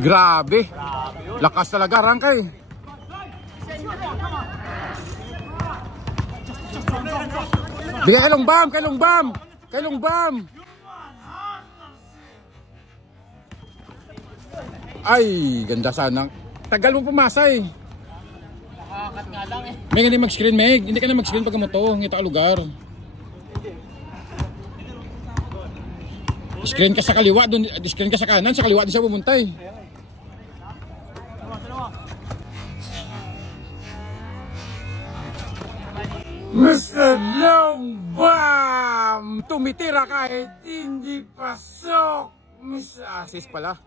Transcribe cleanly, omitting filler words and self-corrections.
Grabe. Lakas talaga, Rangkay. Bigay kay Longbam, kay Longbam. Kay Longbam. Ay, ganda sana. Tagal mo pumasa eh. Nakakat nga lang eh. Meg, hindi mag-screen, Meg. Hindi ka na mag-screen pag mo to. Ngita ka lugar. Screen ka sa kaliwa, dun, screen ka sa kanan, sa kaliwa din siya pumuntay. Mr. Longbam! Tumitira kahit hindi pasok! Miss assist pala.